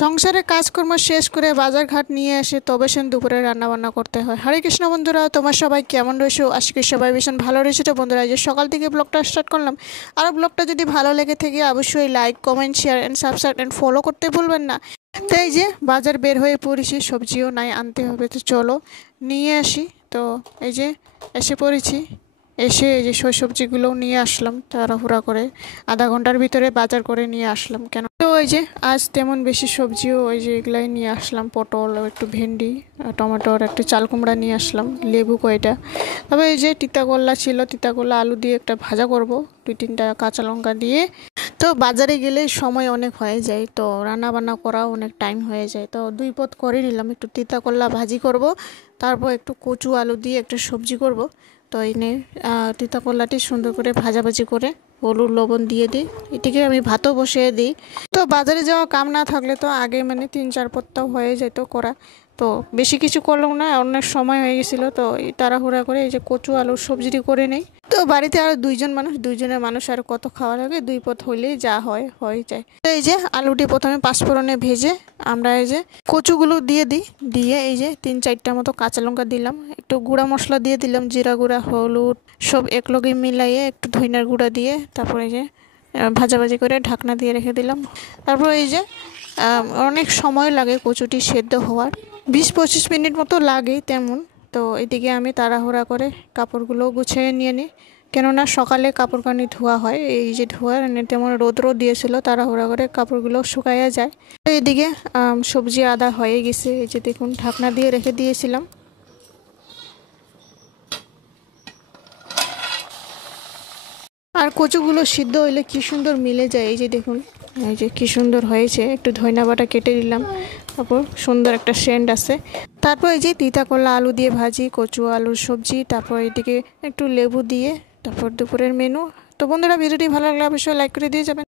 সংসারে কাজকর্ম শেষ করে বাজারঘাট নিয়ে এসে তবে সেন দুপুরে রান্নাবান্না করতে হয়। হরে কৃষ্ণ বন্ধুরা, তোমার সবাই কেমন রয়েছো? আশা করি সবাই ভীষণ ভালো রয়েছে। তো বন্ধুরা, এই যে সকাল থেকে ব্লগটা স্টার্ট করলাম। আর ব্লগটা যদি ভালো লেগে থাকে অবশ্যই like, comment, share and subscribe and follow করতে ভুলবেন না। তো এই যে বাজার বের হয়ে পড়েছি, সবজিও নাই, আনতে হবে, তো চলো নিয়ে আসি। তো এই যে এসে পড়েছি, এসে এই যে সবজিগুলোও নিয়ে আসলাম তাড়াহুড়া করে, আধা ঘন্টার ভিতরে বাজার করে নিয়ে আসলাম। কেন তো ওই যে আজ তেমন বেশি সবজিও ওই যে এগুলাই নিয়ে আসলাম, পটল, একটু ভেন্ডি, টমেটোর, একটু চাল কুমড়া নিয়ে আসলাম, লেবু কয়টা। তবে এই যে তিতা করলা ছিল, তিতা করলা আলু দিয়ে একটা ভাজা করব, 2-3টা কাঁচা লঙ্কা দিয়ে। তো বাজারে গেলে সময় অনেক হয়ে যায়, তো রান্না বান্না করাও অনেক টাইম হয়ে যায়, তো 2 পদ করে নিলাম। একটু তিতা করলা ভাজি করব, তারপর একটু কচু আলু দিয়ে একটা সবজি করব। তো এনে তিতা করলাটি সুন্দর করে ভাজাভাজি করে হলুদ লবণ দিয়ে দিই, এটিকে আমি ভাতও বসিয়ে দিই। তো বাজারে যাওয়া কাম না থাকলে তো আগে মানে 3-4 পত্তাও হয়ে যেত করা। তো বেশি কিছু করলাম না, অনেক সময় হয়ে গেছিলো, তো এই তাড়াহুড়া করে এই যে কচু আলুর সবজিটি করে নেই। তো বাড়িতে আর 2জন মানুষ, 2জনের মানুষ আর কত খাওয়া লাগে, 2 পদ হইলেই যা হয়ে যায়। তো এই যে আলুটি প্রথমে পাঁচফোড়নে ভেজে আমরা এই যে কচুগুলো দিয়ে দিই, দিয়ে এই যে 3-4টা মতো কাঁচা লঙ্কা দিলাম, একটু গুঁড়া মশলা দিয়ে দিলাম, জিরা গুঁড়া, হলুদ, সব একলগে মিলাইয়ে একটু ধইনার গুঁড়া দিয়ে তারপরে এই যে ভাজাভাজি করে ঢাকনা দিয়ে রেখে দিলাম। তারপর এই যে অনেক সময় লাগে কচুটি সেদ্ধ হওয়ার, 20-25 মিনিট মতো লাগে তেমন। তো এদিকে আমি তাড়াহুড়া করে কাপড়গুলো গুছিয়ে নিয়ে নিই, কেননা সকালে কাপড় কানি ধোয়া হয়, এই যে ধোয়া তেমন রোদ দিয়েছিল, তাড়াহুড়া করে কাপড়গুলো শুকাইয়া যায়। তো এদিকে সবজি আদা হয়ে গেছে, এই যে দেখুন ঢাকনা দিয়ে রেখে দিয়েছিলাম। আর কচুগুলো সিদ্ধ হইলে কি সুন্দর মিলে যায়, এই যে দেখুন, এই যে কি সুন্দর হয়েছে। একটু ধইনা বাটা কেটে দিলাম, তারপর সুন্দর একটা সেন্ট আছে। তারপর এই যে তিতা করলা আলু দিয়ে ভাজি, কচু আলুর সবজি, তারপর এদিকে একটু লেবু দিয়ে, তারপর দুপুরের মেনু। তো বন্ধুরা, ভিডিওটি ভালো লাগলে অবশ্যই লাইক করে দিয়ে যাবেন।